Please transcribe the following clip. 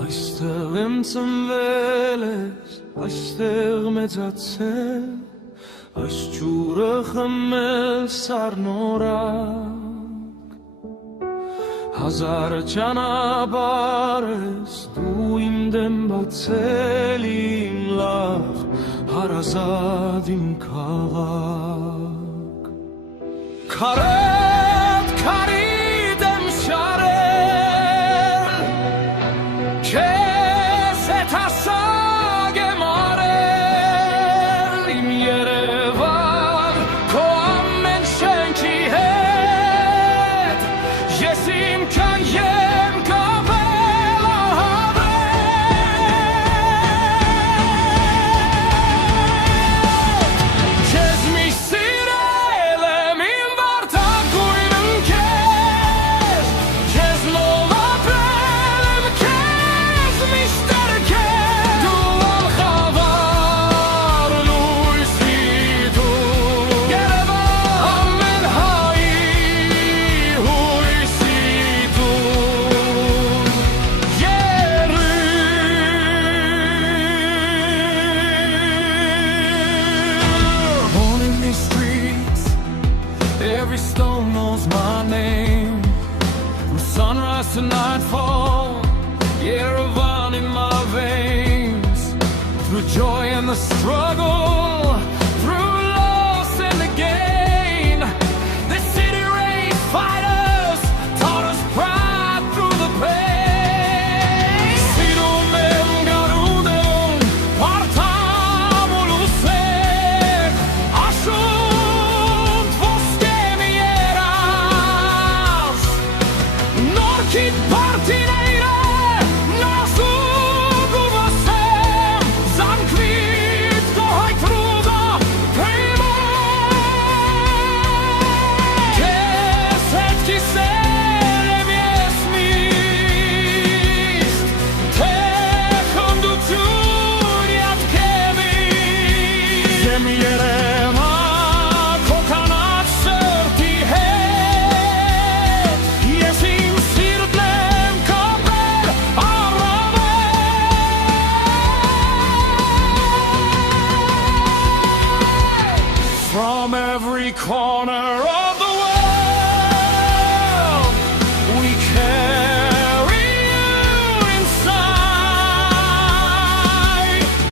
Այստեղ եմ ծնվել ես, այստեղ մեծացել, այս ջուրը խմել սառնորակ, հազար ճանապարհ ես դու իմ դեմ բացել, իմ լավ հարազատ իմ քաղաք, քարդ քարիդ եմ շարել, քեզ հետ հասակ եմ արել, իմ Երևան քո ամեն շենքի հետ, ես իմ կյանք եմ կապել ահաբել, քեզ միշտ սիրել եմ իմ վարդագույն ընկեր, քեզ լավ ապրել եմ, քեզ միշտ երգել, դու անխավար լույսի դու, Երևան ամեն հայի հույսի դու, Born in these streets, every stone knows my name. From sunrise to nightfall, Yerevan in my veins. Through joy and the struggle, through loss and the gain, the city raised fighters, taught us pride through the pain. Sidum em garudem, partam ulusek, ashunt vostem ieras, norkit partineire, nasugu vasem, zankvit gohaj truda, prima. Keset kiserem yes mist, techum du tuniat kevis, zem Yerevan kokanat sërti het, yes im sirdlem kapel aravel. From every corner